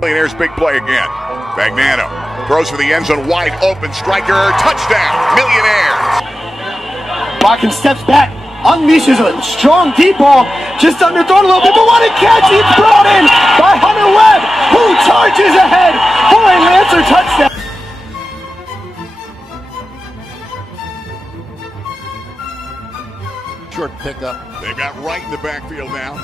Millionaires big play again. Magnano throws for the end zone, wide open, striker, touchdown, Millionaires. Watkins steps back, unleashes a strong deep ball, just underthrown a little bit, but what a catch! It's brought in by Hunter Webb, who charges ahead for a Lancer touchdown. Short pickup. They've got Wright in the backfield now.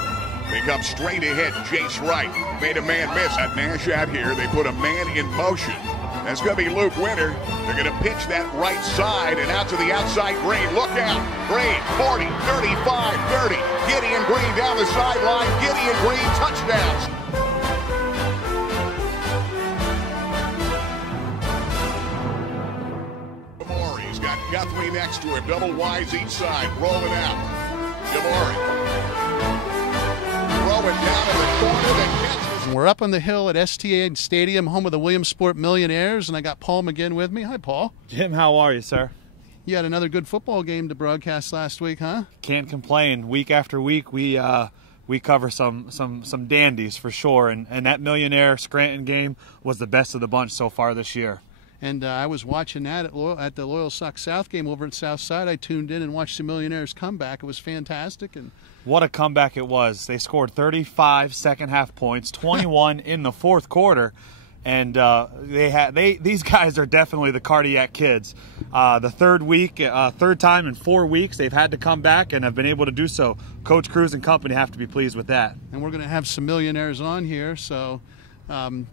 They come straight ahead. Jace Wright made a man miss. At Nash out here, they put a man in motion. That's going to be Luke Winter. They're going to pitch that right side and out to the outside. Green, look out. Green, 40, 35, 30. Gideon Green down the sideline. Gideon Green, touchdowns. He's got Guthrie next to him. Double wides each side. Rolling out. Demore. Throwing down in the corner that catches. We're up on the hill at STA Stadium, home of the Williamsport Millionaires, and I got Paul McGinn with me. Hi, Paul. Jim, how are you, sir? You had another good football game to broadcast last week, huh? Can't complain. Week after week, we cover some dandies for sure, and that Millionaire Scranton game was the best of the bunch so far this year. And I was watching that at the Loyal Sox South game over at Southside. I tuned in and watched the Millionaires comeback. It was fantastic. And what a comeback it was. They scored 35 second-half points, 21 in the fourth quarter. And these guys are definitely the cardiac kids. The third time in 4 weeks, they've had to come back and have been able to do so. Coach Cruz and company have to be pleased with that. And we're going to have some Millionaires on here, so I'm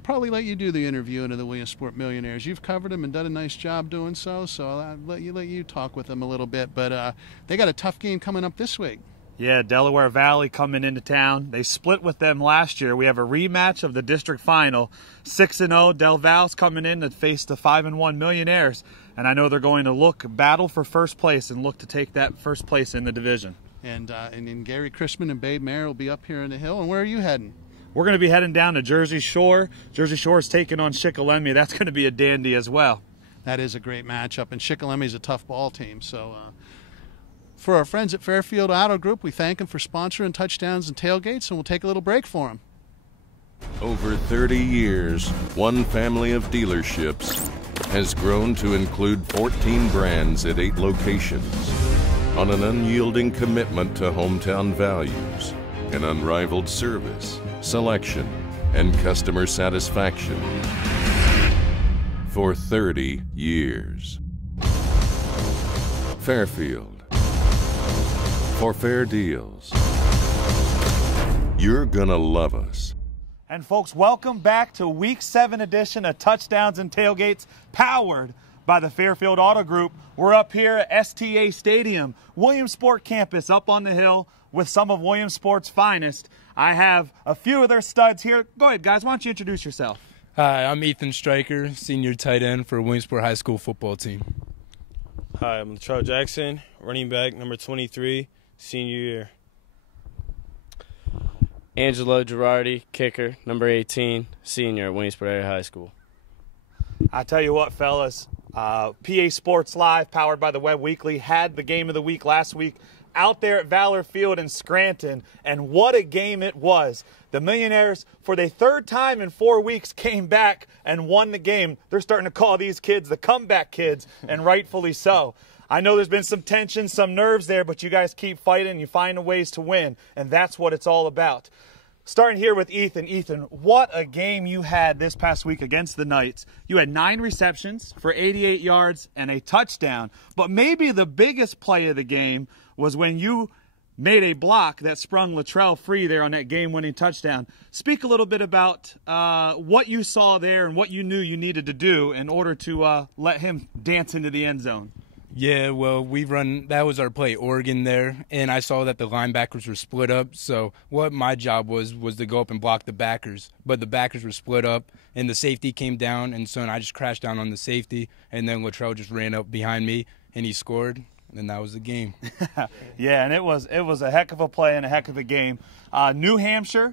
probably let you do the interview into the Williamsport Millionaires. You've covered them and done a nice job doing so, so I'll let you talk with them a little bit. But they got a tough game coming up this week. Yeah, Delaware Valley coming into town. They split with them last year. We have a rematch of the district final. 6-0, Del Val's coming in to face the 5-1 Millionaires. And I know they're going to battle for first place and look to take that first place in the division. And Gary Chrisman and Babe Mayer will be up here in the hill. And where are you heading? We're going to be heading down to Jersey Shore. Jersey Shore is taking on Shikellamy. That's going to be a dandy as well. That is a great matchup, and Shikellamy is a tough ball team. So for our friends at Fairfield Auto Group, we thank them for sponsoring Touchdowns and Tailgates, and we'll take a little break for them. Over 30 years, one family of dealerships has grown to include 14 brands at 8 locations on an unyielding commitment to hometown values and unrivaled service, selection, and customer satisfaction for 30 years. Fairfield, for fair deals. You're gonna love us. And folks, welcome back to Week 7 edition of Touchdowns and Tailgates, powered by the Fairfield Auto Group. We're up here at STA Stadium, Williamsport campus, up on the hill with some of Williamsport's finest. I have a few of their studs here. Go ahead, guys. Why don't you introduce yourself? Hi, I'm Ethan Stryker, senior tight end for Williamsport High School football team. Hi, I'm Latrell Jackson, running back, number 23, senior year. Angelo Girardi, kicker, number 18, senior at Williamsport Area High School. I tell you what, fellas, PA Sports Live, powered by the Webb Weekly, had the game of the week last week out there at Valor Field in Scranton, and what a game it was. The Millionaires, for the third time in 4 weeks, came back and won the game. They're starting to call these kids the comeback kids, and rightfully so. I know there's been some tension, some nerves there, but you guys keep fighting, you find ways to win, and that's what it's all about. Starting here with Ethan. Ethan, what a game you had this past week against the Knights. You had 9 receptions for 88 yards and a touchdown, but maybe the biggest play of the game was when you made a block that sprung Latrell free there on that game-winning touchdown. Speak a little bit about what you saw there and what you knew you needed to do in order to let him dance into the end zone. Yeah, well, that was our play, Oregon there, and I saw that the linebackers were split up, so what my job was to go up and block the backers, but the backers were split up, and the safety came down, and so I just crashed down on the safety, and then Latrell just ran up behind me, and he scored, and that was the game. Yeah, and it was a heck of a play and a heck of a game. New Hampshire,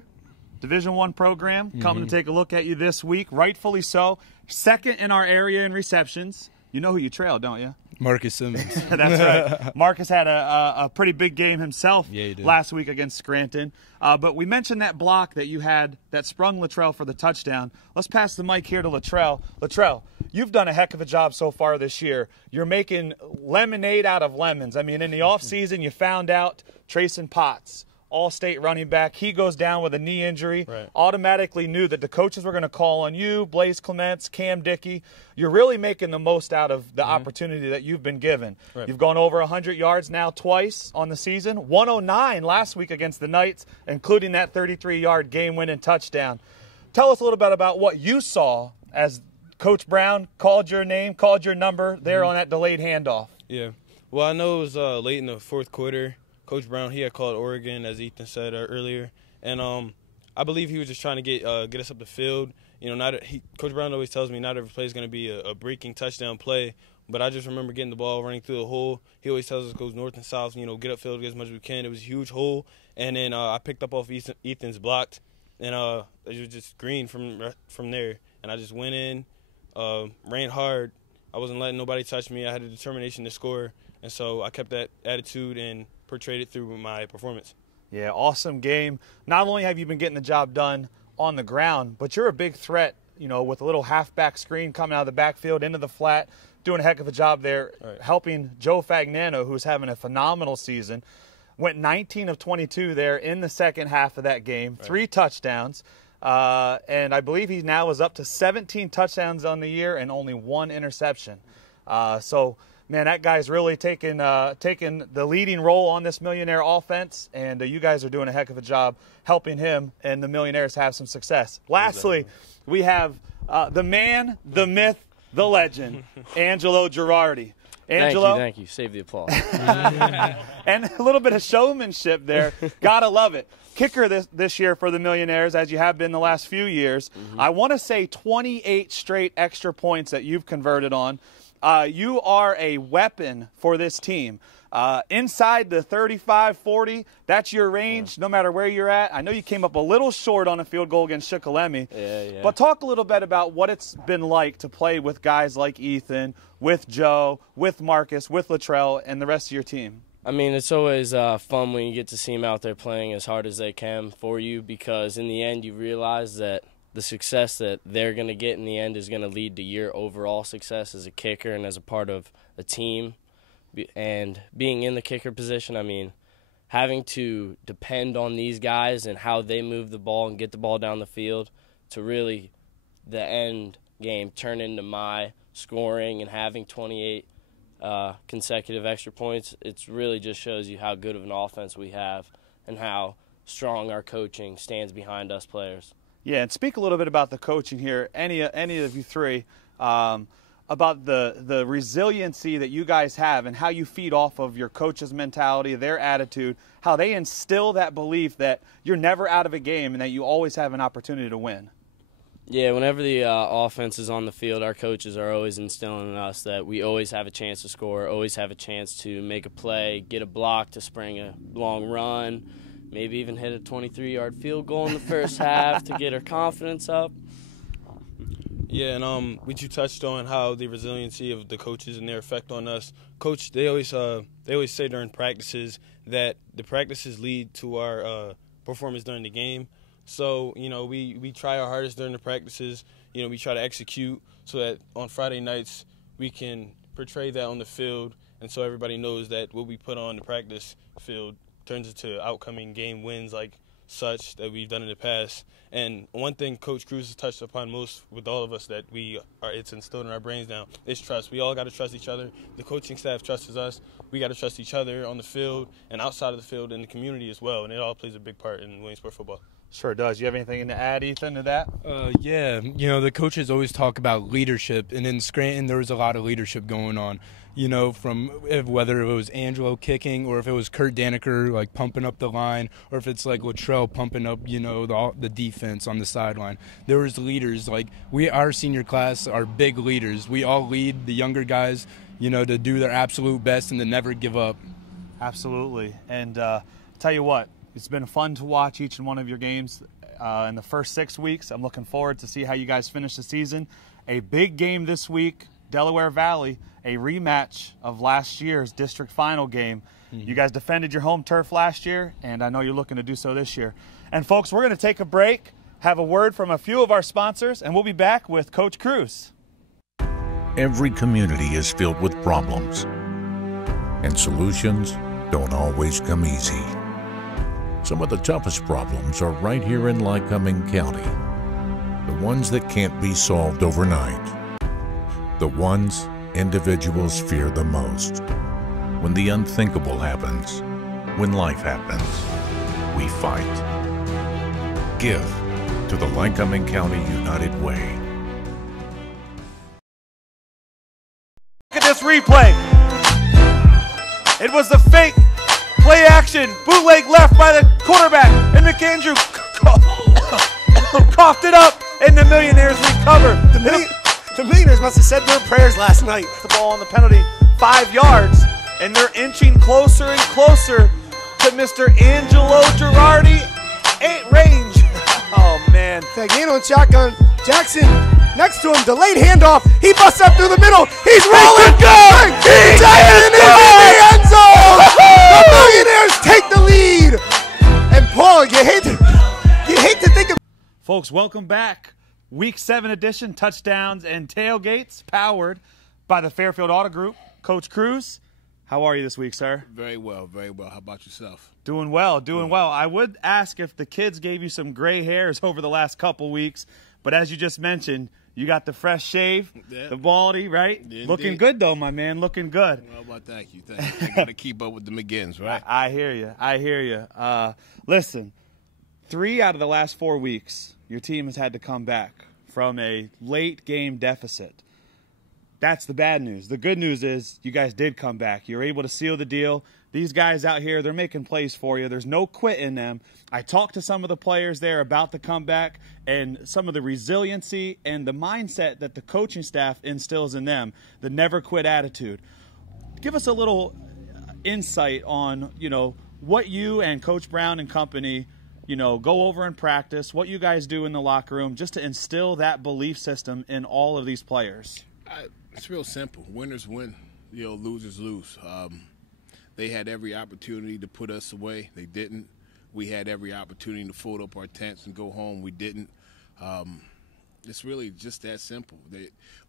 Division I program, coming to take a look at you this week, rightfully so. Second in our area in receptions. You know who you trailed, don't you? Marcus Simmons. That's right. Marcus had a pretty big game himself last week against Scranton. But we mentioned that block that you had that sprung Latrell for the touchdown. Let's pass the mic here to Latrell. Latrell, you've done a heck of a job so far this year. You're making lemonade out of lemons. I mean, in the offseason, you found out Trayson Potts, all-state running back. He goes down with a knee injury. Right. Automatically knew that the coaches were going to call on you, Blaze Clements, Cam Dickey. You're really making the most out of the opportunity that you've been given. Right. You've gone over 100 yards now twice on the season, 109 last week against the Knights, including that 33-yard game-winning touchdown. Tell us a little bit about what you saw as Coach Brown called your name, called your number there on that delayed handoff. Yeah. Well, I know it was late in the fourth quarter. Coach Brown, he had called Oregon, as Ethan said earlier, and I believe he was just trying to get us up the field. You know, Coach Brown always tells me not every play is going to be a breaking touchdown play, but I just remember getting the ball running through the hole. He always tells us goes north and south, you know, get upfield as much as we can. It was a huge hole, and then I picked up off Ethan's blocked, and it was just green from there, and I just went in, ran hard. I wasn't letting nobody touch me. I had a determination to score, and so I kept that attitude and portrayed it through my performance. Yeah, awesome game. Not only have you been getting the job done on the ground, but you're a big threat, you know, with a little halfback screen coming out of the backfield into the flat, doing a heck of a job there, helping Joe Fagnano, who's having a phenomenal season. Went 19 of 22 there in the second half of that game, 3 touchdowns. And I believe he now is up to 17 touchdowns on the year and only 1 interception. So, man, that guy's really taking the leading role on this Millionaire offense, and you guys are doing a heck of a job helping him and the Millionaires have some success. Lastly, we have the man, the myth, the legend, Angelo Girardi. Angelo, thank you. Save the applause. and a little bit of showmanship there. Gotta love it. Kicker this year for the Millionaires, as you have been the last few years. I want to say 28 straight extra points that you've converted on. You are a weapon for this team. Inside the 35-40, that's your range, no matter where you're at. I know you came up a little short on a field goal against Shikellamy. Yeah. But talk a little bit about what it's been like to play with guys like Ethan, with Joe, with Marcus, with Latrell, and the rest of your team. I mean, it's always fun when you get to see them out there playing as hard as they can for you, because in the end you realize that the success that they're going to get in the end is going to lead to your overall success as a kicker and as a part of a team. And being in the kicker position, I mean, having to depend on these guys and how they move the ball and get the ball down the field to really the end game turn into my scoring and having 28 consecutive extra points, it really just shows you how good of an offense we have and how strong our coaching stands behind us players. Yeah, and speak a little bit about the coaching here, any of you three, about the resiliency that you guys have and how you feed off of your coach's mentality, their attitude, how they instill that belief that you're never out of a game and that you always have an opportunity to win. Yeah, whenever the offense is on the field, our coaches are always instilling in us that we always have a chance to score, always have a chance to make a play, get a block to spring a long run, maybe even hit a 23-yard field goal in the first half to get our confidence up. Yeah, and what you touched on, how the resiliency of the coaches and their effect on us. Coach, they always say during practices that the practices lead to our performance during the game. So, you know, we try our hardest during the practices. You know, we try to execute so that on Friday nights we can portray that on the field, and so everybody knows that what we put on the practice field turns into outcoming game wins like such that we've done in the past. And one thing Coach Cruz has touched upon most with all of us that it's instilled in our brains now is trust. We all got to trust each other. The coaching staff trusts us. We got to trust each other on the field and outside of the field in the community as well, and it all plays a big part in Williamsport football. Sure does. You have anything to add, Ethan, to that? Yeah, you know, the coaches always talk about leadership, and in Scranton there was a lot of leadership going on. You know, from whether it was Angelo kicking or if it was Kurt Daniker, like, pumping up the line, or if it's, like, Latrell pumping up, you know, the defense on the sideline. There was leaders. Like, our senior class are big leaders. We all lead the younger guys, you know, to do their absolute best and to never give up. Absolutely. And tell you what, it's been fun to watch each and one of your games in the first 6 weeks. I'm looking forward to see how you guys finish the season. A big game this week Delaware Valley, a rematch of last year's district final game. You guys defended your home turf last year, and I know you're looking to do so this year. And folks, we're going to take a break, have a word from a few of our sponsors, and we'll be back with Coach Cruz. Every community is filled with problems, and solutions don't always come easy. Some of the toughest problems are right here in Lycoming County. The ones that can't be solved overnight. The ones individuals fear the most. When the unthinkable happens, when life happens, we fight. Give to the Lycoming County United Way. Look at this replay. It was the fake play action, bootleg left by the quarterback, and McAndrew coughed it up, and the Millionaires recover. The Millionaires must have said their prayers last night. The ball on the penalty, 5 yards, and they're inching closer and closer to Mr. Angelo Girardi. 8 range. Oh, man. Fagano and shotgun. Jackson next to him. Delayed handoff. He busts up through the middle. He's rolling. Jackson is in the end zone. The Millionaires take the lead. And Paul, you hate to think of. Folks, welcome back. Week 7 edition, Touchdowns and Tailgates, powered by the Fairfield Auto Group. Coach Cruz, how are you this week, sir? Very well, very well. How about yourself? Doing well, doing well. I would ask if the kids gave you some gray hairs over the last couple weeks, but as you just mentioned, you got the fresh shave, the baldy, right? Yeah, looking good, though, my man, looking good. Well, thank you. Thank you. You got to keep up with the McGinns, right? I hear you. I hear you. Listen, 3 out of the last 4 weeks, your team has had to come back from a late game deficit. That's the bad news. The good news is you guys did come back. You're able to seal the deal. These guys out here, they're making plays for you. There's no quit in them. I talked to some of the players there about the comeback and some of the resiliency and the mindset that the coaching staff instills in them, the never quit attitude. Give us a little insight on, what you and Coach Brown and company go over in practice, what you guys do in the locker room, just to instill that belief system in all of these players. It's real simple. Winners win, losers lose. They had every opportunity to put us away. They didn't. We had every opportunity to fold up our tents and go home. We didn't. It's really just that simple.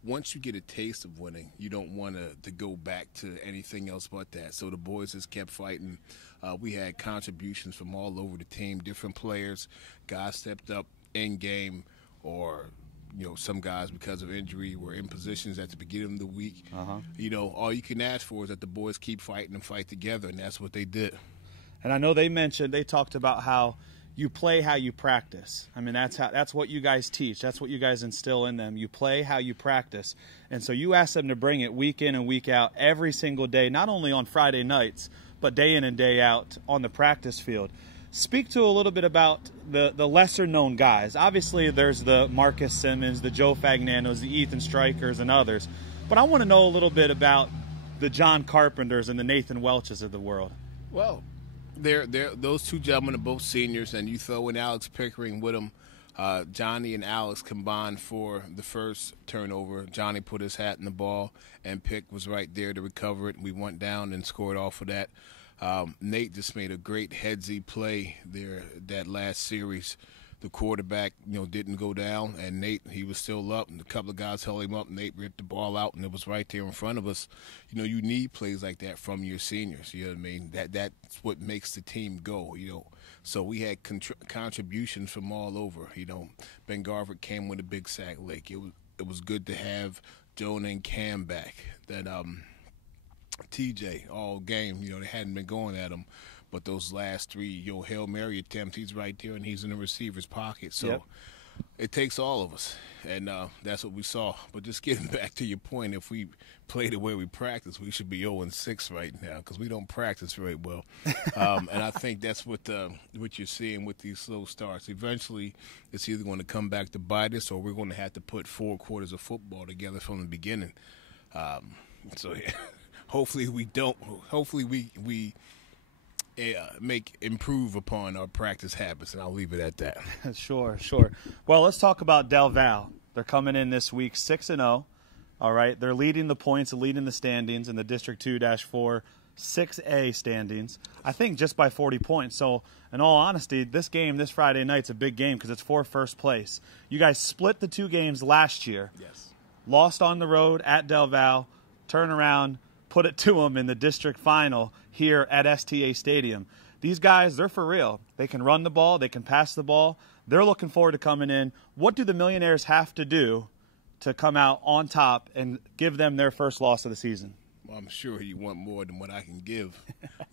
Once you get a taste of winning, you don't want to go back to anything else but that. So the boys just kept fighting. We had contributions from all over the team, different players. Guys stepped up in game, or some guys, because of injury, were in positions at the beginning of the week. All you can ask for is that the boys keep fighting and fight together, and that's what they did. And I know they talked about how you play how you practice. I mean, that's what you guys teach. That's what you guys instill in them. You play how you practice. And so you ask them to bring it week in and week out every single day, not only on Friday nights, but day in and day out on the practice field. Speak to a little bit about the lesser-known guys. Obviously, there's the Marcus Simmons, the Joe Fagnanos, the Ethan Strikers, and others. But I want to know a little bit about the John Carpenters and the Nathan Welches of the world. Well, those two gentlemen are both seniors, and you throw in Alex Pickering with them. Johnny and Alex combined for the first turnover. Johnny put his hat in the ball, and Pick was right there to recover it. We went down and scored off of that. Nate just made a great headsy play there that last series. The quarterback, didn't go down, and Nate, he was still up, and a couple of guys held him up. Nate ripped the ball out, and it was right there in front of us. You need plays like that from your seniors. You know what I mean? That's what makes the team go. So we had contributions from all over. Ben Garvert came with a big sack lick. It was good to have Jonah and Cam back. That TJ all game, they hadn't been going at him. But those last 3, Hail Mary attempts, he's right there, and he's in the receiver's pocket. So It takes all of us, and that's what we saw. But just getting back to your point, if we play the way we practice, we should be 0-6 right now because we don't practice very well. And I think that's what you're seeing with these slow starts. Eventually, it's either going to come back to bite us, or we're going to have to put 4 quarters of football together from the beginning. Hopefully we don't. Hopefully we improve upon our practice habits, and I'll leave it at that. Sure. Well, let's talk about Del Val. They're coming in this week 6-0. All right, they're leading the points, leading the standings in the District 2-4 6A standings, I think just by 40 points. So, in all honesty, this game this Friday night's a big game because it's for first place. You guys split the 2 games last year. Yes. Lost on the road at Del Val, turn around, put it to them in the district final here at STA Stadium. These guys, they're for real. They can run the ball. They can pass the ball. They're looking forward to coming in. What do the Millionaires have to do to come out on top and give them their first loss of the season? Well, I'm sure you want more than what I can give.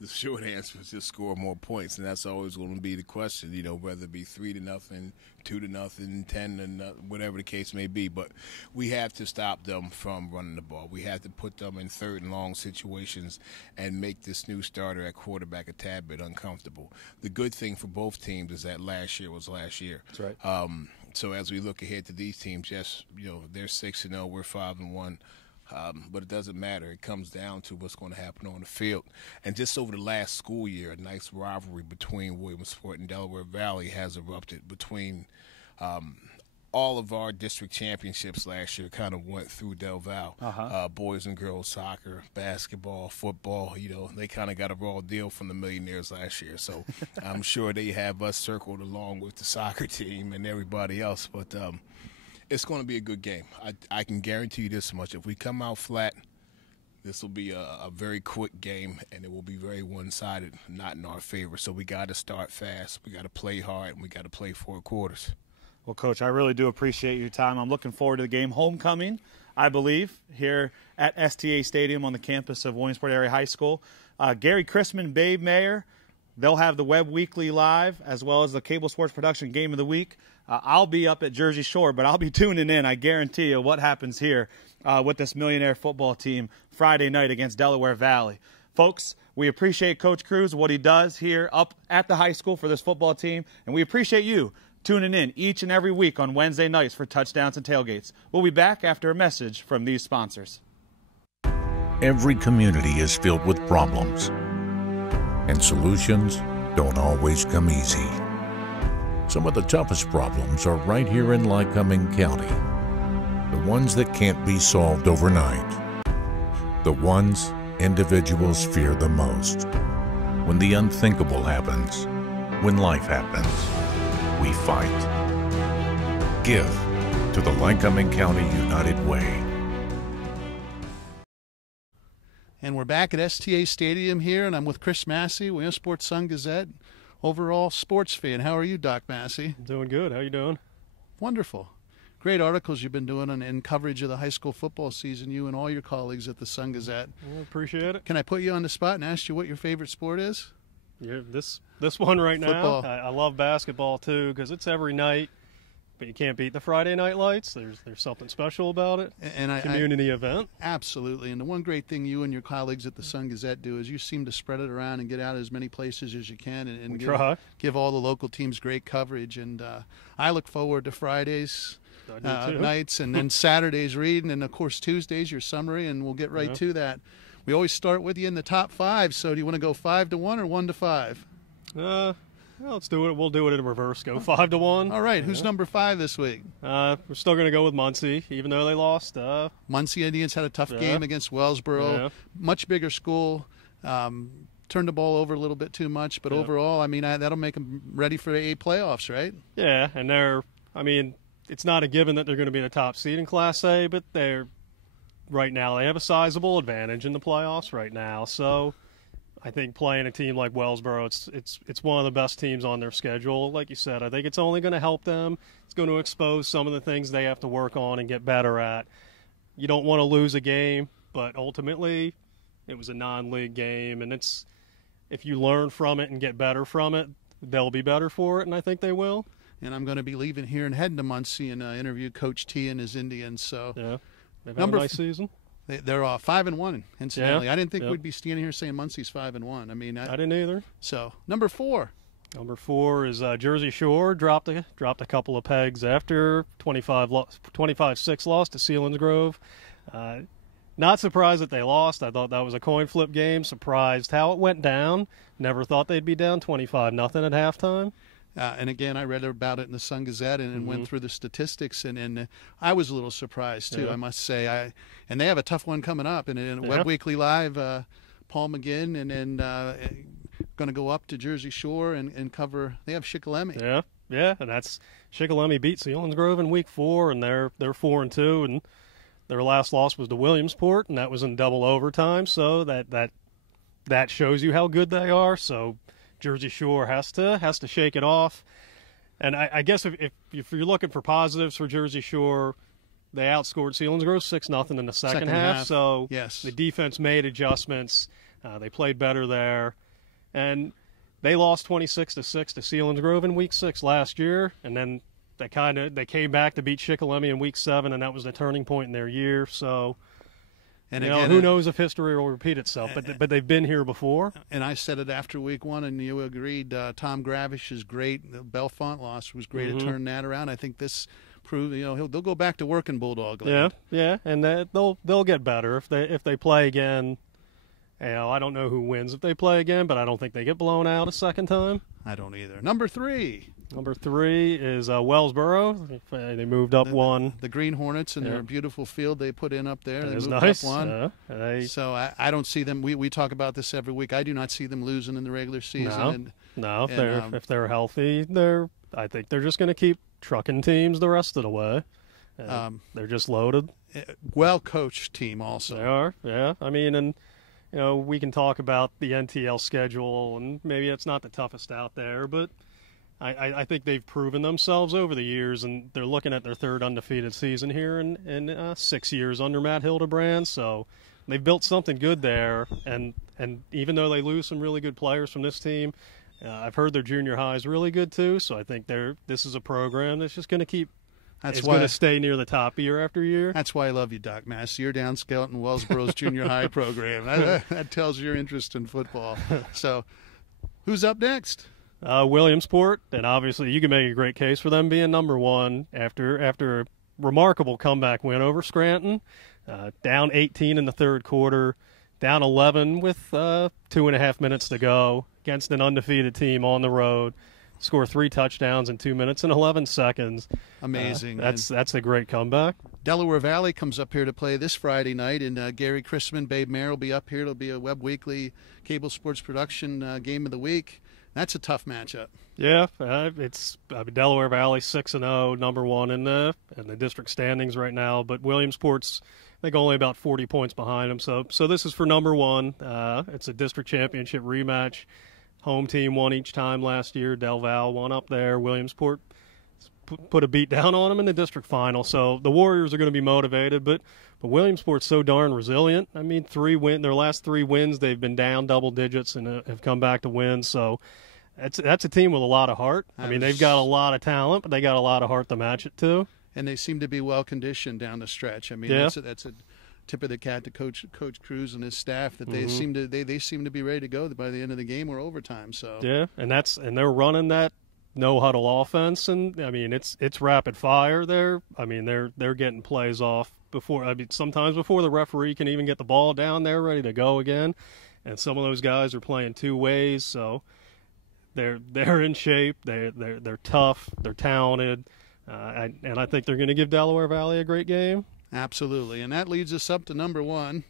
The short answer is just score more points, and that's always going to be the question, you know, whether it be 3-0, 2-0, 10, whatever the case may be. But we have to stop them from running the ball. We have to put them in 3rd and long situations and make this new starter at quarterback a tad bit uncomfortable. The good thing for both teams is that last year was last year. That's right. So as we look ahead to these teams, yes, you know, they're 6-0, we're 5-1. But it doesn't matter. It comes down to what's going to happen on the field. And just over the last school year, a nice rivalry between Williamsport and Delaware Valley has erupted. Between all of our district championships last year kind of went through Del Val. Boys and girls soccer, basketball, football, you know, they kind of got a raw deal from the Millionaires last year. So I'm sure they have us circled along with the soccer team and everybody else. But it's going to be a good game. I can guarantee you this much. If we come out flat, this will be a very quick game, and it will be very one-sided, not in our favor. So we got to start fast. We got to play hard, and we got to play 4 quarters. Well, Coach, I really do appreciate your time. I'm looking forward to the game. Homecoming, I believe, here at STA Stadium on the campus of Williamsport Area High School. Gary Chrisman, Babe Mayer, they'll have the Webb Weekly Live as well as the Cable Sports Production Game of the Week. I'll be up at Jersey Shore, but I'll be tuning in, I guarantee you, what happens here with this Millionaire football team Friday night against Delaware Valley. Folks, we appreciate Coach Cruz, what he does here up at the high school for this football team, and we appreciate you tuning in each and every week on Wednesday nights for Touchdowns and Tailgates. We'll be back after a message from these sponsors. Every community is filled with problems, and solutions don't always come easy. Some of the toughest problems are right here in Lycoming County. The ones that can't be solved overnight. The ones individuals fear the most. When the unthinkable happens, when life happens, we fight. Give to the Lycoming County United Way. And we're back at STA Stadium here, and I'm with Chris Massey, Williamsport Sun-Gazette, overall sports fan. How are you, Doc Massey? Doing good. How you doing? Wonderful. Great articles you've been doing in coverage of the high school football season, you and all your colleagues at the Sun-Gazette. Well, appreciate it. Can I put you on the spot and ask you what your favorite sport is? Yeah, this one right Football. now. I love basketball too because it's every night, but you can't beat the Friday night lights. There's something special about it. And community event. Absolutely. And the one great thing you and your colleagues at the Sun-Gazette do is you seem to spread it around and get out as many places as you can and give all the local teams great coverage. And I look forward to Fridays nights and then Saturdays reading, and of course Tuesdays your summary, and we'll get right to that. We always start with you in the top 5, so do you want to go 5-1 or 1-5? Well, let's do it. We'll do it in reverse. Go 5-1. All right. Who's number 5 this week? We're still going to go with Muncie, even though they lost. Muncie Indians had a tough game against Wellsboro. Yeah. Much bigger school. Turned the ball over a little bit too much, but overall, I mean, that'll make them ready for the A playoffs, right? Yeah, and it's not a given that they're going to be the top seed in Class A, but right now they have a sizable advantage in the playoffs right now. So I think playing a team like Wellsboro, it's one of the best teams on their schedule. Like you said, I think it's only going to help them. It's going to expose some of the things they have to work on and get better at. You don't want to lose a game, but ultimately it was a non-league game, and if you learn from it and get better from it, they'll be better for it, and I think they will. And I'm going to be leaving here and heading to Muncie and interview Coach T and his Indians. So yeah, they've had a nice season. They're 5-1, incidentally. Yeah. I didn't think we'd be standing here saying Muncie's 5-1. I mean, I didn't either. So number 4. Number 4 is Jersey Shore. Dropped a couple of pegs after 25-6 loss to Selinsgrove. Not surprised that they lost. I thought that was a coin flip game. Surprised how it went down. Never thought they'd be down 25-0 at halftime. And again, I read about it in the Sun Gazette and went through the statistics, and I was a little surprised too. I must say. And they have a tough one coming up. And in Webb Weekly Live, Paul McGinn, and then going to go up to Jersey Shore and cover. They have Shikellamy. Yeah, and that's Shikellamy beat Selinsgrove in week 4, and they're 4-2, and their last loss was to Williamsport, and that was in double overtime. So that shows you how good they are. So Jersey Shore has to shake it off. And I guess if you're looking for positives for Jersey Shore, they outscored Selinsgrove 6-0 in the second half. So the defense made adjustments. They played better there, and they lost 26-6 to Selinsgrove in week 6 last year, and then they came back to beat Shikellamy in week 7, and that was the turning point in their year. So. And again, who knows if history will repeat itself, but they've been here before. And I said it after week 1, and you agreed. Tom Gravish is great. The Belfont loss was great at turning that around. I think this proved, they'll go back to working Bulldog land. Yeah, and they'll get better if they play again. I don't know who wins if they play again, but I don't think they get blown out a second time. I don't either. Number 3. Number 3 is Wellsboro. They moved up one. The Green Hornets and their beautiful field they put in up there. That they is moved nice. up one. So I don't see them. We talk about this every week. I do not see them losing in the regular season. If they're healthy, I think they're just going to keep trucking teams the rest of the way. They're just loaded. Well-coached team also. They are, yeah. I mean, and we can talk about the NTL schedule, and maybe it's not the toughest out there, but I think they've proven themselves over the years, and they're looking at their 3rd undefeated season here in 6 years under Matt Hildebrand. So they've built something good there, and even though they lose some really good players from this team, I've heard their junior high is really good too. So I think this is a program that's just going to keep. It's going to stay near the top year after year. That's why I love you, Doc Mass. You're down Skelton Wellsboro's junior high program. That tells your interest in football. So, who's up next? Williamsport, and obviously you can make a great case for them being number 1 after a remarkable comeback win over Scranton. Down 18 in the 3rd quarter, down 11 with 2.5 minutes to go against an undefeated team on the road. Score 3 touchdowns in 2 minutes and 11 seconds. Amazing. That's a great comeback. Delaware Valley comes up here to play this Friday night, and Gary Chrisman, Babe Mayer will be up here. It'll be a Webb Weekly Cable Sports Production game of the week. That's a tough matchup. Yeah, it's Delaware Valley 6-0, number 1 in the district standings right now. But Williamsport's, I think, only about 40 points behind them. So this is for number 1. It's a district championship rematch. Home team won each time last year. Del Val won up there. Williamsport put a beat down on them in the district final. So the Warriors are going to be motivated, but Williamsport's so darn resilient. I mean, their last 3 wins, they've been down double digits and have come back to win. So that's a team with a lot of heart. I mean, they've got a lot of talent, but they got a lot of heart to match it too. And they seem to be well conditioned down the stretch. I mean, that's a tip of the cap to Coach Cruz and his staff that they seem to be ready to go by the end of the game or overtime. So and they're running that no huddle offense, and I mean it's rapid fire there. I mean they're getting plays off sometimes before the referee can even get the ball down there ready to go again, and some of those guys are playing 2 ways, so they're in shape. They're tough. They're talented, and I think they're going to give Delaware Valley a great game. Absolutely, and that leads us up to number 1.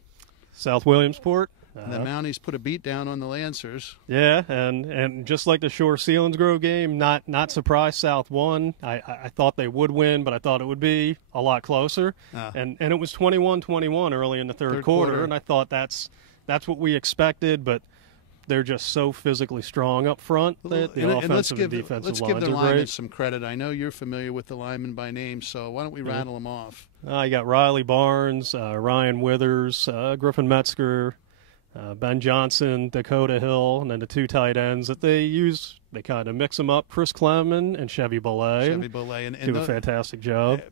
South Williamsport. The Mounties put a beat down on the Lancers. Yeah, and just like the Shore Selinsgrove game, not surprised South won. I thought they would win, but I thought it would be a lot closer. And it was 21-21 early in the third quarter, and I thought that's what we expected, but they're just so physically strong up front. The offensive and defensive lines are great. Let's give the linemen some credit. I know you're familiar with the linemen by name, so why don't we rattle them off? You got Riley Barnes, Ryan Withers, Griffin Metzger, Ben Johnson, Dakota Hill, and then the 2 tight ends that they use. They kind of mix them up, Chris Clemon and Chevy Belay. And do a fantastic job.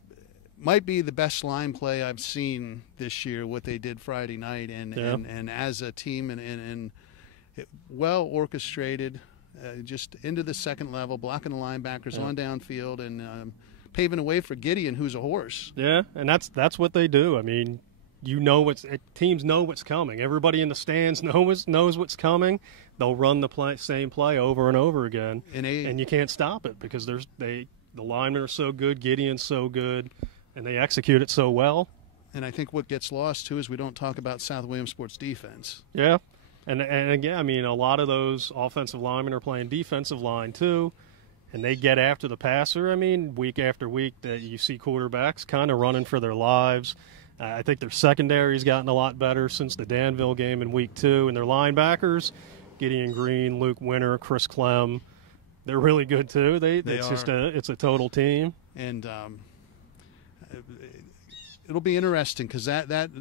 Might be the best line play I've seen this year, what they did Friday night, and as a team and well orchestrated, just into the second level, blocking the linebackers on downfield, and paving a way for Gideon, who's a horse. Yeah, and that's what they do. I mean, teams know what's coming. Everybody in the stands knows what's coming. They'll run the same play over and over again, and you can't stop it because the linemen are so good, Gideon's so good, and they execute it so well. And I think what gets lost too is we don't talk about South Williamsport's defense. Yeah, and again, I mean, a lot of those offensive linemen are playing defensive line too, and they get after the passer. I mean, week after week, that you see quarterbacks kind of running for their lives. I think their secondary's gotten a lot better since the Danville game in week 2, and their linebackers, Gideon Green, Luke Winter, Chris Clem, they're really good too. It's a total team. And it'll be interesting because that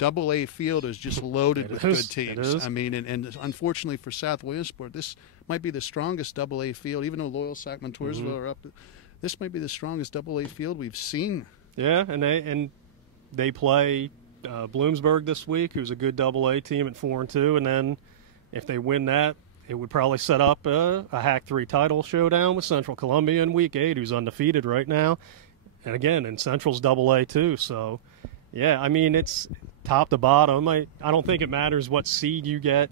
AA field is just loaded with good teams. I mean, and unfortunately for South Williamsport, this might be the strongest AA field, even though Loyal, Sac, Montoursville are up. This might be the strongest AA field we've seen. Yeah, and they play Bloomsburg this week, who's a good AA team at 4-2, and then if they win that, it would probably set up a Hack 3 title showdown with Central Columbia in week 8, who's undefeated right now. And again, and Central's AA too. So, yeah, I mean, it's top to bottom. I don't think it matters what seed you get.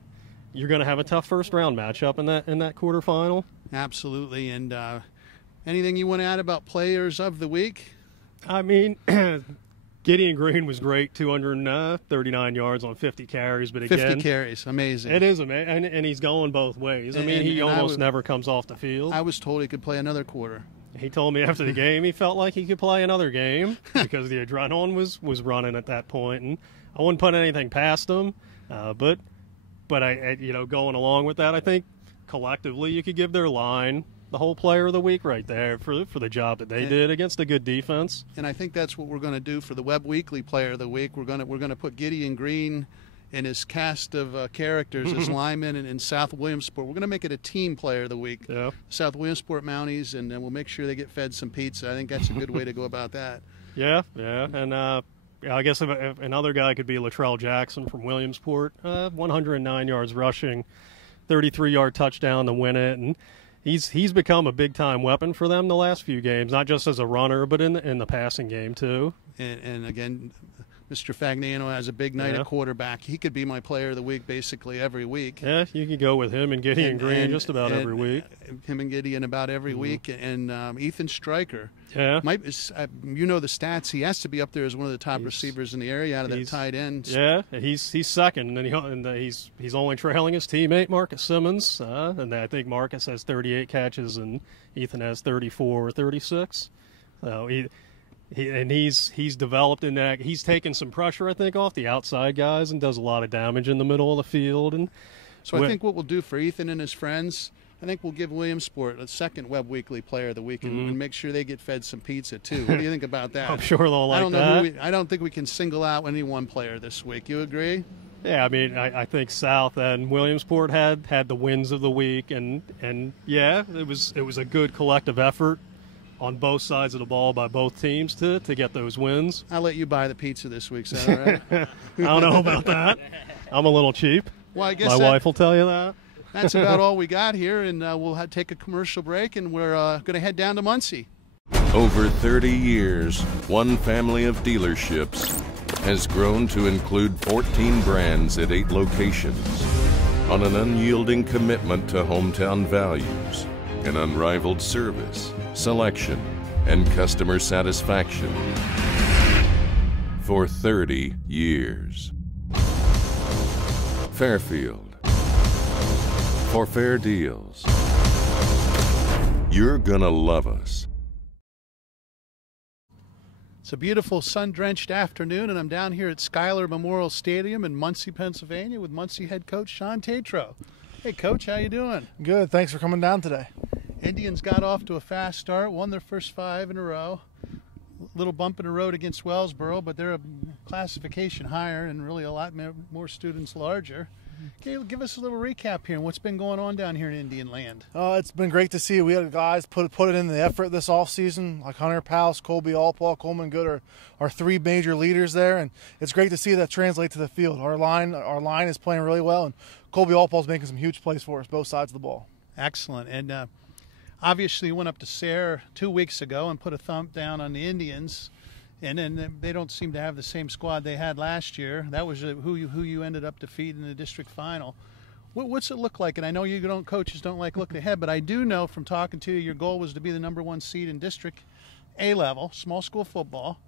You're going to have a tough first round matchup in that quarterfinal. Absolutely. And anything you want to add about players of the week? I mean, Gideon Green was great, 239 yards on 50 carries. But again, 50 carries, amazing. It is amazing, and he's going both ways. I mean, he almost never comes off the field. I was told he could play another quarter. He told me after the game he felt like he could play another game because the adrenaline was running at that point, and I wouldn't put anything past him. But I going along with that, I think collectively you could give their line the whole player of the week right there for the job that they did against a good defense. And I think that's what we're going to do for the Webb Weekly Player of the Week. We're going to put Gideon Green and his cast of characters as linemen in South Williamsport. We're going to make it a team player of the week. Yeah. South Williamsport Mounties, and then we'll make sure they get fed some pizza. I think that's a good way to go about that. Yeah. And I guess if another guy could be Latrell Jackson from Williamsport, 109 yards rushing, 33-yard touchdown to win it, and he's become a big-time weapon for them the last few games, not just as a runner, but in the passing game too. And again, Mr. Fagnano has a big night at quarterback. He could be my player of the week basically every week. Yeah, you could go with him and Gideon Green just about every week. Him and Gideon about every week. And Ethan Stryker. Yeah. You know the stats. He has to be up there as one of the top receivers in the area out of that tight end. Yeah, he's second, and he's only trailing his teammate Marcus Simmons. And I think Marcus has 38 catches and Ethan has 34 or 36. So he's developed in that. He's taken some pressure, I think, off the outside guys and does a lot of damage in the middle of the field. And so I think what we'll do for Ethan and his friends, I think we'll give Williamsport a second Webb Weekly Player of the Week and make sure they get fed some pizza too. What do you think about that? I'm sure they'll like that. I don't think we can single out any one player this week. You agree? Yeah, I mean, I think South and Williamsport had the wins of the week, and yeah, it was a good collective effort on both sides of the ball by both teams to get those wins. I'll let you buy the pizza this week, is that all right? I don't know about that. I'm a little cheap. Well, I guess my wife will tell you that. That's about all we got here, and we'll take a commercial break, and we're going to head down to Muncie. Over 30 years, one family of dealerships has grown to include 14 brands at 8 locations on an unyielding commitment to hometown values and unrivaled service, selection, and customer satisfaction for 30 years. Fairfield, for fair deals. You're gonna love us. It's a beautiful sun-drenched afternoon, and I'm down here at Schuyler Memorial Stadium in Muncie, Pennsylvania with Muncie head coach Sean Tatro. Hey, Coach, how you doing? Good. Thanks for coming down today. Indians got off to a fast start, won their first 5 in a row. A little bump in the road against Wellsboro, but they're a classification higher and really a lot more students larger. Okay, give us a little recap here on what's been going on down here in Indian Land. It's been great to see. We had guys put it in the effort this offseason, like Hunter Powell, Colby Allpaw, Coleman Good are 3 major leaders there, and it's great to see that translate to the field. Our line is playing really well, and Colby Allpaw is making some huge plays for us, both sides of the ball. Excellent. And obviously you went up to Sayre 2 weeks ago and put a thump down on the Indians. And then they don't seem to have the same squad they had last year. That was who you ended up defeating in the district final. What's it look like? And I know coaches don't like looking ahead, but I do know from talking to you, your goal was to be the #1 seed in District A level, small school football.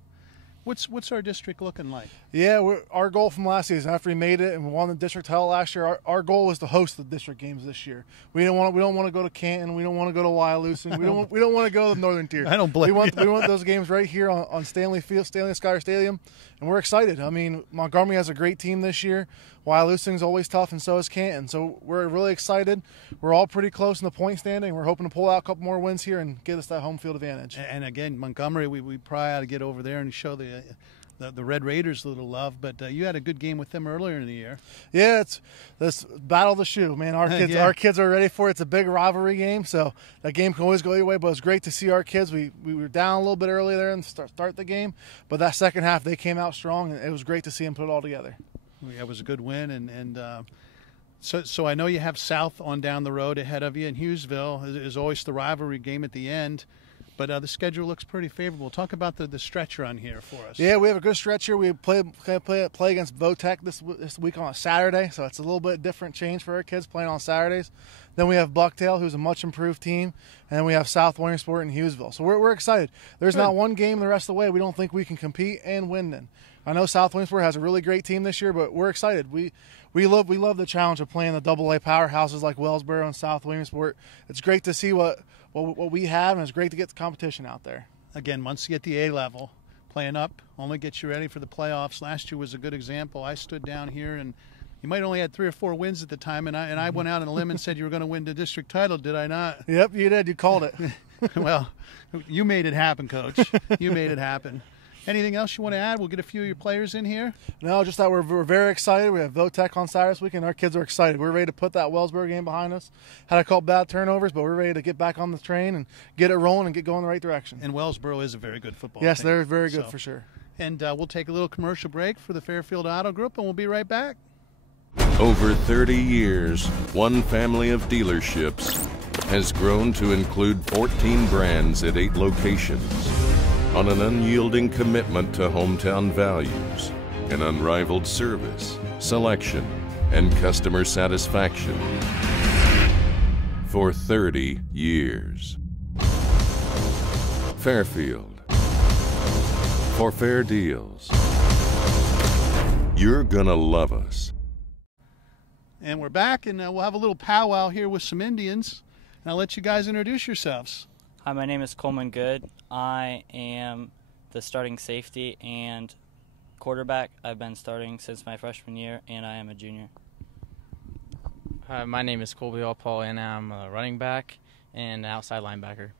What's our district looking like? Yeah, our goal from last season, after we made it and we won the district title last year, our goal was to host the district games this year. We don't want to go to Canton. We don't want to go to Wyalusing. We don't want to go to the Northern Tier. I don't blame you. We want those games right here on Stanley Schuyler Stadium, and we're excited. I mean, Montgomery has a great team this year. Wyalusing's always tough, and so is Canton. So we're really excited. We're all pretty close in the point standing. We're hoping to pull out a couple more wins here and get us that home field advantage. And again, Montgomery, we probably ought to get over there and show the Red Raiders a little love. But you had a good game with them earlier in the year. Yeah, it's this battle of the shoe, man. Our kids are ready for it. It's a big rivalry game, so that game can always go either way. But it's great to see our kids. We were down a little bit early there and start the game, but that second half they came out strong, and it was great to see them put it all together. Yeah, it was a good win, and so I know you have South on down the road ahead of you, and Hughesville is always the rivalry game at the end. But the schedule looks pretty favorable. Talk about the stretch run here for us. Yeah, we have a good stretch here. We play against Votech this week on a Saturday, so it's a little bit different change for our kids playing on Saturdays. Then we have Bucktail, who's a much improved team, and then we have South Williamsport and Hughesville. So we're excited. There's not one game the rest of the way we don't think we can compete and win in. I know South Williamsport has a really great team this year, but we're excited. We love the challenge of playing the AA powerhouses like Wellsboro and South Williamsport. It's great to see what we have, and it's great to get the competition out there. Again, Muncie at the A level, playing up, only gets you ready for the playoffs. Last year was a good example. I stood down here, and you might only had 3 or 4 wins at the time, and I went out on a limb and said you were going to win the district title. Did I not? Yep, you did. You called it. Well, you made it happen, Coach. You made it happen. Anything else you want to add? We'll get a few of your players in here. No, just that we're very excited. We have Votech on Saturday this weekend. Our kids are excited. We're ready to put that Wellsboro game behind us. Had a couple bad turnovers, but we're ready to get back on the train and get it rolling and get going the right direction. And Wellsboro is a very good football team. They're very good for sure. And we'll take a little commercial break for the Fairfield Auto Group, and we'll be right back. Over 30 years, one family of dealerships has grown to include 14 brands at 8 locations. On an unyielding commitment to hometown values, an unrivaled service, selection, and customer satisfaction for 30 years. Fairfield, for fair deals. You're gonna love us. And we're back, and we'll have a little powwow here with some Indians. And I'll let you guys introduce yourselves. Hi, my name is Coleman Good. I am the starting safety and quarterback. I've been starting since my freshman year, and I am a junior. Hi, my name is Colby Allpaul, and I'm a running back and outside linebacker.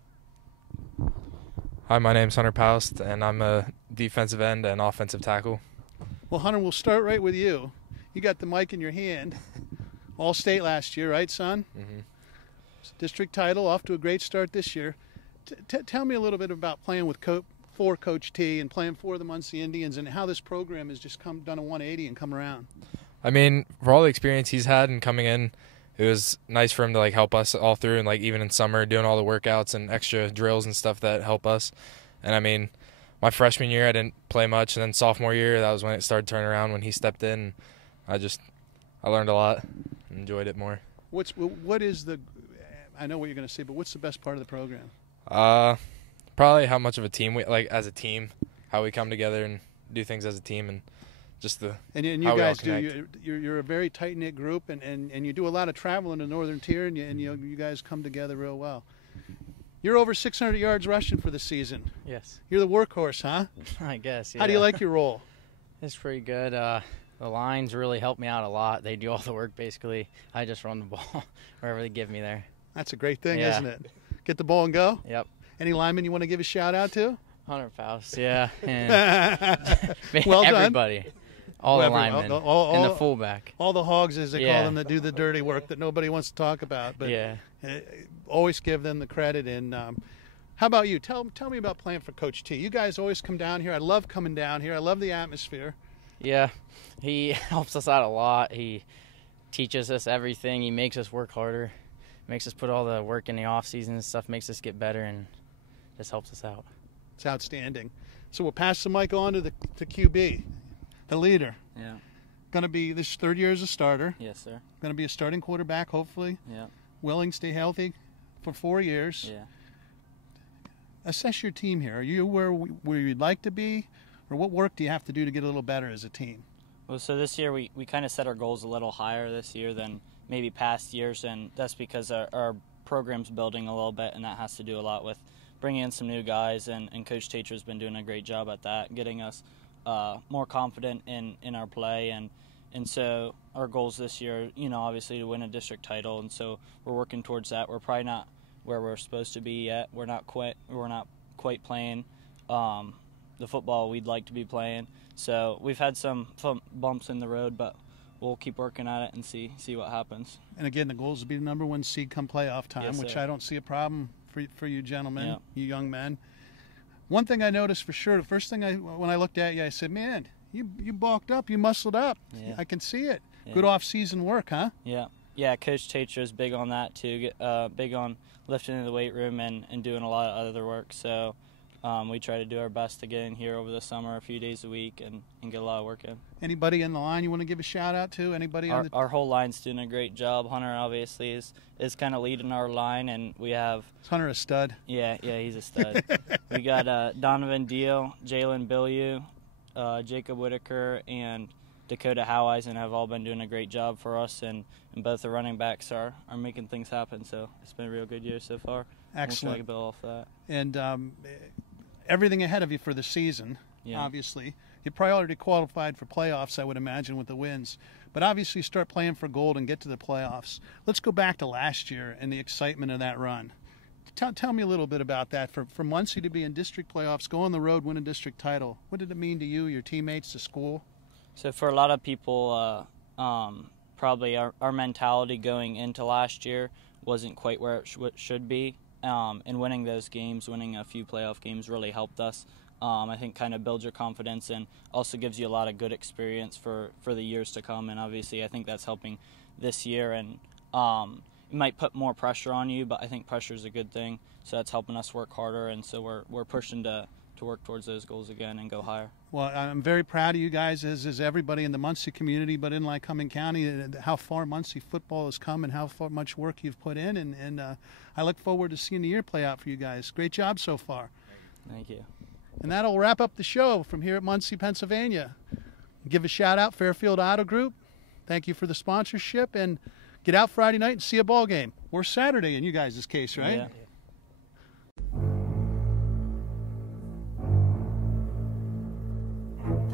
Hi, my name is Hunter Paust, and I'm a defensive end and offensive tackle. Well, Hunter, we'll start right with you. You got the mic in your hand. All-state last year, right, son? Mm-hmm. District title, off to a great start this year. Tell me a little bit about playing with for Coach T and playing for the Muncie Indians, and how this program has just done a 180 and come around. I mean, for all the experience he's had and coming in, it was nice for him to help us all through, and even in summer doing all the workouts and extra drills and stuff that help us. And I mean, my freshman year I didn't play much, and then sophomore year that was when it started turning around when he stepped in. I learned a lot and enjoyed it more. What is the? I know what you're going to say, but what's the best part of the program? Probably how much of a team as a team, how we come together and do things as a team, and just the and you guys do. You're a very tight knit group, and you do a lot of travel in the Northern Tier, and you guys come together real well. You're over 600 yards rushing for the season. Yes. You're the workhorse, huh? I guess. Yeah. How do you like your role? It's pretty good. The lines really help me out a lot. They do all the work basically. I just run the ball wherever they give me there. That's a great thing, isn't it? Get the ball and go? Yep. Any linemen you want to give a shout out to? Hunter Faust, yeah. And well done. Everybody. All the linemen and the fullback. All the hogs, as they call them, that do the dirty work that nobody wants to talk about. But always give them the credit. And how about you? Tell me about playing for Coach T. You guys always come down here. I love coming down here. I love the atmosphere. Yeah, he helps us out a lot. He teaches us everything. He makes us work harder. Makes us put all the work in the off season and stuff. Makes us get better and just helps us out. It's outstanding. So we'll pass the mic on to the QB, the leader. Yeah. Going to be this third year as a starter. Yes, sir. Going to be a starting quarterback, hopefully. Yeah. Willing to stay healthy for 4 years. Yeah. Assess your team here. Are you where you'd like to be, or what work do you have to do to get a little better as a team? Well, so this year we kind of set our goals a little higher this year than maybe past years, and that's because our program's building a little bit, and that has to do a lot with bringing in some new guys, and Coach Tatro's been doing a great job at that, getting us more confident in our play, and so our goals this year, obviously to win a district title, and so we're working towards that. We're probably not where we're supposed to be yet. We're not quite playing the football we'd like to be playing. So we've had some bumps in the road, but we'll keep working at it and see what happens. And again, the goal is to be the #1 seed come playoff time, yes, which sir. I don't see a problem for you gentlemen, yeah. you young men. One thing I noticed for sure, the first thing when I looked at you, I said, man, you bulked up, you muscled up. Yeah. I can see it. Yeah. Good off-season work, huh? Yeah. Yeah, Coach Tatro's big on that too, big on lifting in the weight room and doing a lot of other work. So we try to do our best to get in here over the summer a few days a week and get a lot of work in. Anybody in the line you want to give a shout out to? Anybody on the Our whole line's doing a great job. Hunter obviously is kind of leading our line, and we have Is Hunter a stud? Yeah, he's a stud. We got Donovan Deal, Jalen Billieu, Jacob Whitaker, and Dakota Howeisen have all been doing a great job for us, and both the running backs are making things happen. So it's been a real good year so far. Excellent. We'll try to build off that. And everything ahead of you for the season, Yeah. obviously. You probably already qualified for playoffs, I would imagine, with the wins. But obviously start playing for gold and get to the playoffs. Let's go back to last year and the excitement of that run. Tell me a little bit about that. For Muncie to be in district playoffs, go on the road, win a district title. What did it mean to you, your teammates, the school? So for a lot of people, probably our mentality going into last year wasn't quite where it should be. And winning those games, winning a few playoff games really helped us. I think kind of builds your confidence and also gives you a lot of good experience for the years to come. And obviously I think that's helping this year. And it might put more pressure on you, but I think pressure is a good thing. So that's helping us work harder. And so we're pushing to work towards those goals again and go higher. Well, I'm very proud of you guys, as is everybody in the Muncie community, but in Lycoming County, how far Muncie football has come and how much work you've put in. And I look forward to seeing the year play out for you guys. Great job so far. Thank you. And that'll wrap up the show from here at Muncie, Pennsylvania. Give a shout out, Fairfield Auto Group. Thank you for the sponsorship, and get out Friday night and see a ball game. Or Saturday in you guys' case, right? Yeah.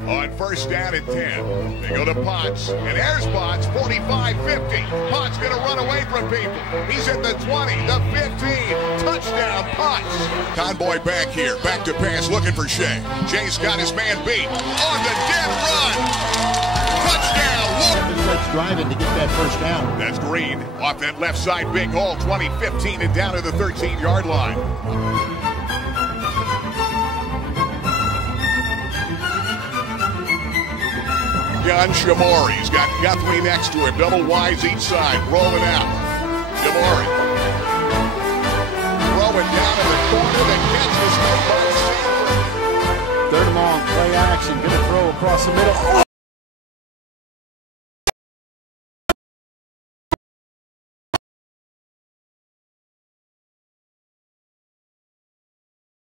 On first down and 10, they go to Potts, and there's Potts, 45-50. Potts going to run away from people. He's at the 20, the 15. Touchdown, Potts. Convoy back here, back to pass, looking for Shea. Shea's got his man beat on the dead run. Touchdown. Let's driving to get that first down. That's Green off that left side, big hole, 20-15 and down to the 13-yard line. Gun Shamori's got Guthrie next to him. Double Y's each side. Rolling out. Shamori. Throwing down in the corner. The catch was made by Sanford. Third and long. Play action. Going to throw across the middle.